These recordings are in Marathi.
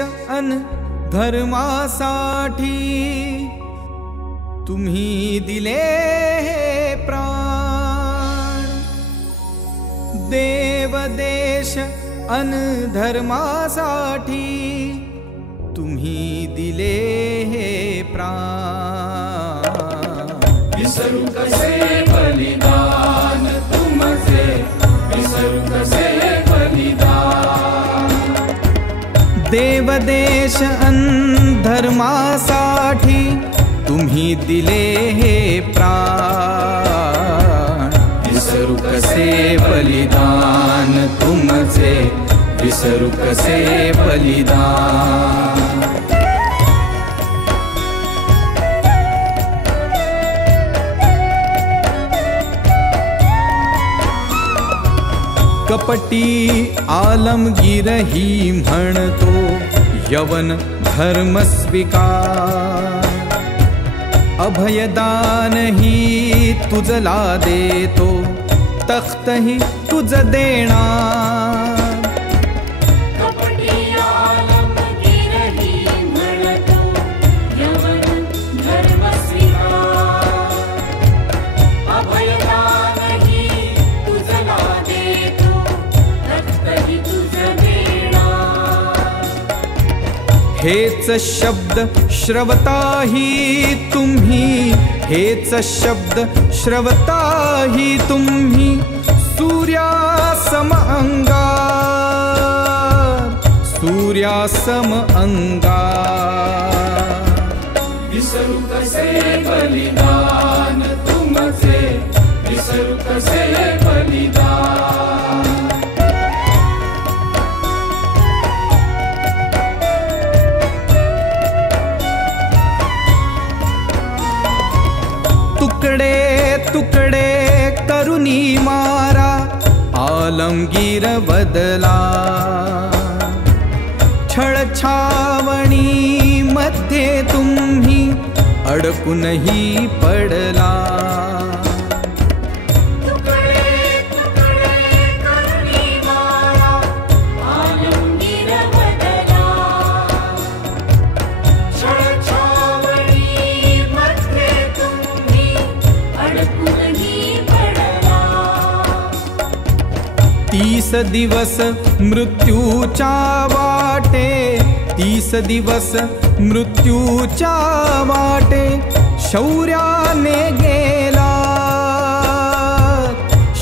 अन धर्मासाठी तुम्ही दिले हे प्राण। देव देश अन धर्मासाठी तुम्ही दिले हे प्राण। विसरू कसे बलिदान तुमचे, विसरू कसे बलिदान। देव देश अन धर्मासाठी तुम्ही दिले हे प्राण। विसरू कसे बलिदान तुमचे, विसरू कसे बलिदान। कपटी आलमगीर ही म्हणतो यवन धर्म स्वीकार। अभयदान ही तुझला देतो, तख्त ही तुझ देणार। हेच शब्द श्रवताही तुम्ही, हेच शब्द श्रवताही तुम्ही। सूर्यासम अंगार, सूर्यासम अंगार। विसरू कसे बलिदान तुमचे, विसरू कसे बलिदान। तुकडे तुकडे करुनी मारा, आलमगीर बदला। छळछावणी मध्ये तुम्ही अडकूनही पडला। तीस दिवस मृत्यूच्या वाटे, 30 दिवस मृत्यूच्या वाटे शौर्याने गेला,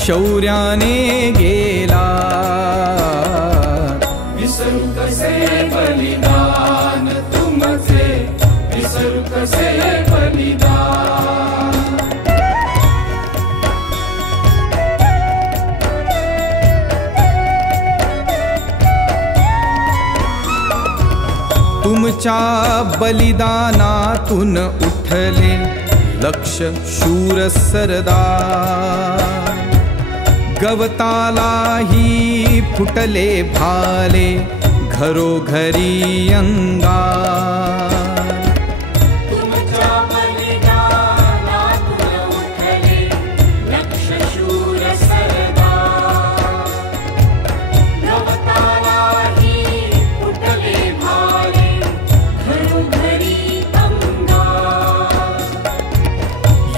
शौर्याने गेला। विसरू कसे बलिदान तुमचे, विसरू कसे बलिदान। तुमच्या बलिदानातून उठले लक्ष शूर सरदार। गवतालाही फुटले भाले, घरोघरी अंगार।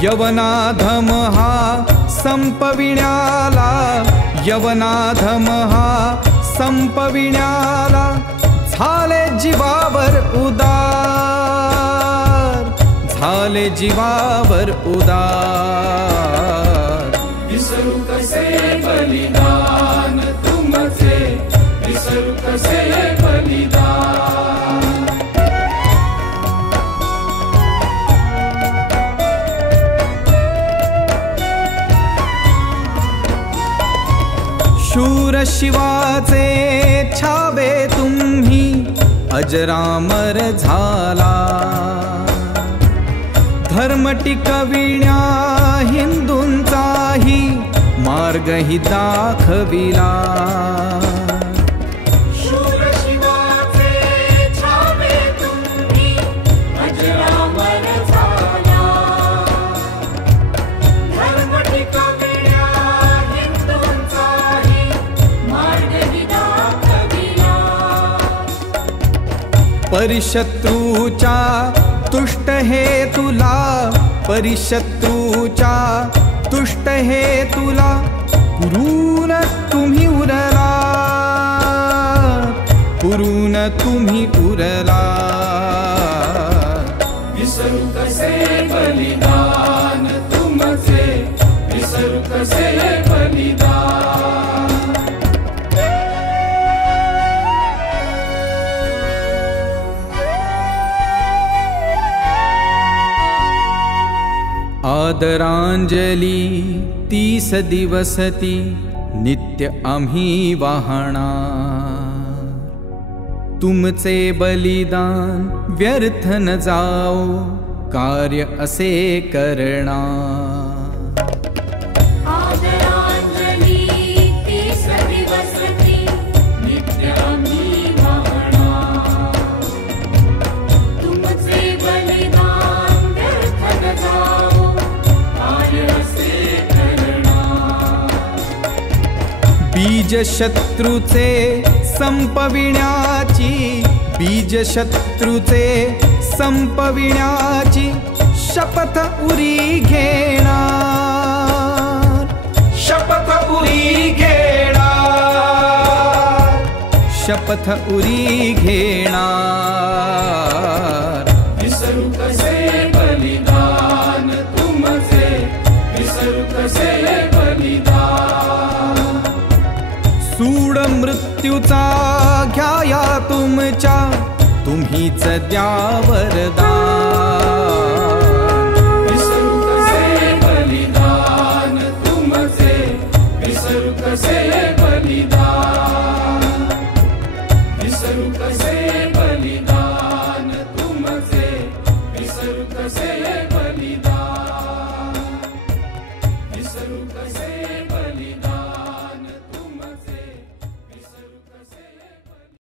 यवनाधम हा संपविण्याला, यवनाधम हा संपविण्याला झाले जीवावर उदार, झाले जीवावर उदार। विसरू कसे बलिदान तुमचे, विसरू कसे बलिदान। शूर शिवाचे छावे तुम्ही अजरामर झाला। धर्म टिकविण्या हिंदूंचाही मार्गही दाखविला। परिशत्रूचा तुष्ट हे तुला, परिशत्रूचा तुष्ट हे तुला, पुरून तुम्ही उरला, पुरून तुम्ही उरला. विसरू कसे बलिदान तुमचे, विसरू कसे बलिदान. आदरांजली 30 दिवस ती नित्य आम्ही वाहणार. तुमचे बलिदान व्यर्थ न जाओ, कार्य असे करणार. आदरांजली 30 दिवस ती नित्य आम्ही वाहणार. तुमचे बलिदान व्यर्थ न जाओ, कार्य असे करणार. बीज शत्रूचे संपविण्याची, बीज शत्रूचे संपविण्याची शपथ उरी घेणार, शपथ उरी घेणार, शपथ उरी घेणार. विसरू कसे बलिदान तुमचे, विसरू कसे बलिदान. सूड मृत्यूचा घ्याया तुमच्या, तुम्हीच द्या वरदान. विसरू कसे बलिदान तुमचे, विसरू कसे बलिदान. विसरू कसे बलिदान तुमचे, विसरू कसे